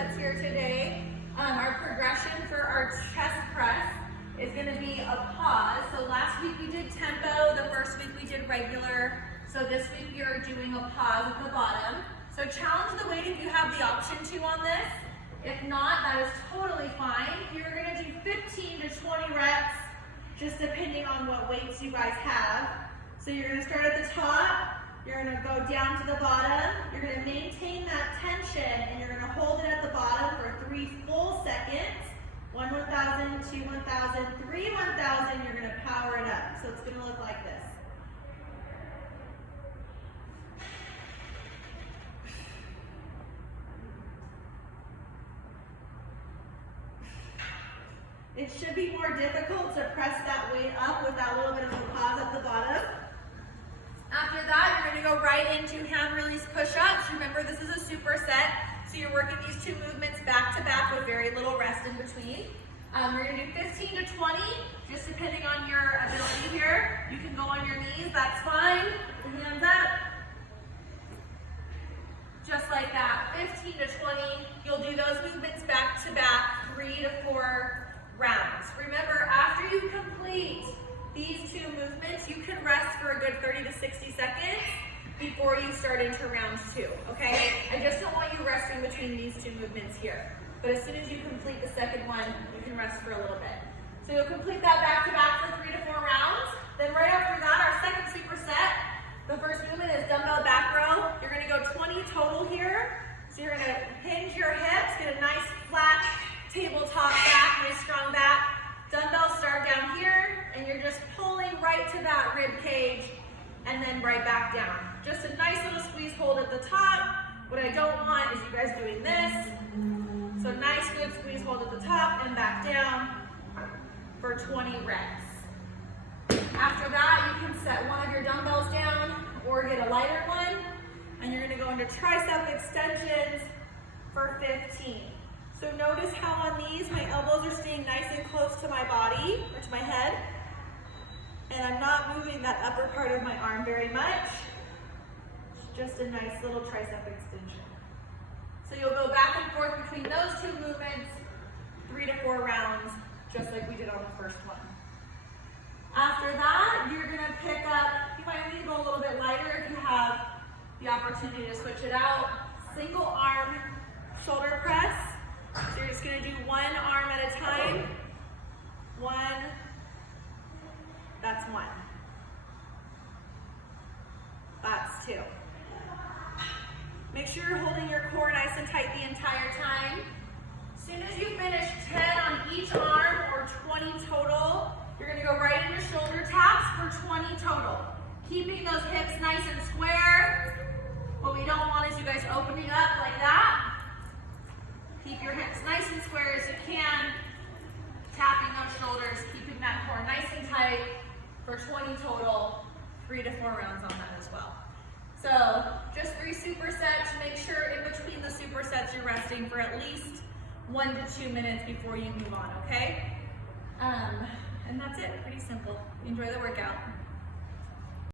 supersets here today. Our progression for our chest press is going to be a pause. So last week we did tempo, the first week we did regular. So this week you're doing a pause at the bottom. So challenge the weight if you have the option to on this. If not, that is totally fine. You're going to do 15 to 20 reps, just depending on what weights you guys have. So you're going to start at the top. You're going to go down to the bottom. You're going to maintain that tension, and you're going to hold it at the bottom for 3 full seconds. 1, 1,000, 2, 1,000, 3, 1,000. You're going to power it up. So it's going to look like this. It should be more difficult to press that weight up with that little bit of a pause at the bottom. After that, you're going to go right into hand release push-ups. Remember, this is a superset, so you're working these two movements back to back with very little rest in between. We're going to do 15 to 20, just depending on your ability here. You can go on your knees, that's fine. Put your hands up. Just like that, 15 to 20. You'll do those movements back to back, 3 to 4 rounds. Remember, after you complete these two movements, you can rest for a good 30 to 60 seconds before you start into round 2, okay? I just don't want you resting between these two movements here. But as soon as you complete the second one, you can rest for a little bit. So you'll complete that back to back for 3 to 4 rounds. Then right after that, our second superset, the first movement is dumbbell back row. You're gonna go 20 total here. So you're gonna hinge your hips, get a nice flat tabletop back, nice strong back. Dumbbells start down here, and you're just pulling right to that rib cage, and then right back down. Just a nice little squeeze hold at the top. What I don't want is you guys doing this. So nice good squeeze hold at the top and back down for 20 reps. After that, you can set one of your dumbbells down or get a lighter one, and you're gonna go into tricep extensions for 15. So notice how on these, my elbows are staying nice and close to my body, or to my head, and I'm not moving that upper part of my arm very much. It's just a nice little tricep extension. So you'll go back and forth between those two movements, 3 to 4 rounds, just like we did on the first one. After that, you're gonna pick up, you might need to go a little bit lighter if you have the opportunity to switch it out. Single arm shoulder press. So you're just going to do one arm at a time. 1, that's 1. That's 2. Make sure you're holding your core nice and tight the entire time. As soon as you finish 10 on each arm or 20 total, you're going to go right into shoulder taps for 20 total. Keeping those hips nice and square. What we don't want is you guys opening up like that. Keep your hips nice and square as you can. Tapping those shoulders, keeping that core nice and tight for 20 total, 3 to 4 rounds on that as well. So just 3 supersets. Make sure in between the supersets you're resting for at least 1 to 2 minutes before you move on, okay? And that's it, pretty simple. Enjoy the workout.